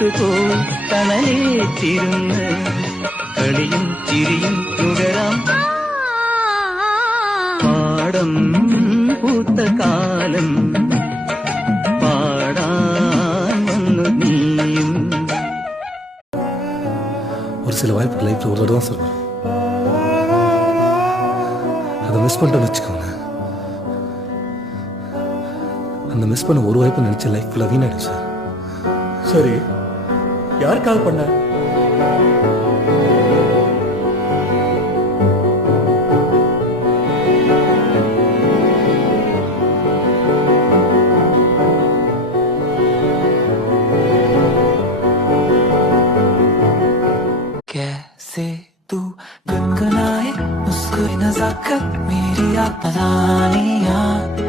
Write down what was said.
കാട്ടുപോൽ തണലേറ്റിരുന്ന് കളിയും ചിരിയും തുടരാം പാടം പൂത്ത കാലം പാടാൻ വന്നു നീയും. ஒரு சில வாய்ப்பு லைஃப்ல ஒரு தடவை தான் சார் வரும். அதை மிஸ் பண்ணிட்டோன்னு வச்சுக்கோங்க, அந்த மிஸ் பண்ண ஒரு வாய்ப்பு நினைச்ச லைஃப் ஃபுல்லாக வீணாயிடும் சார். சரி, யார் கால் பண்ண? कैसे तू गुनगुनाए मुस्कुराए नजाकत मेरी याद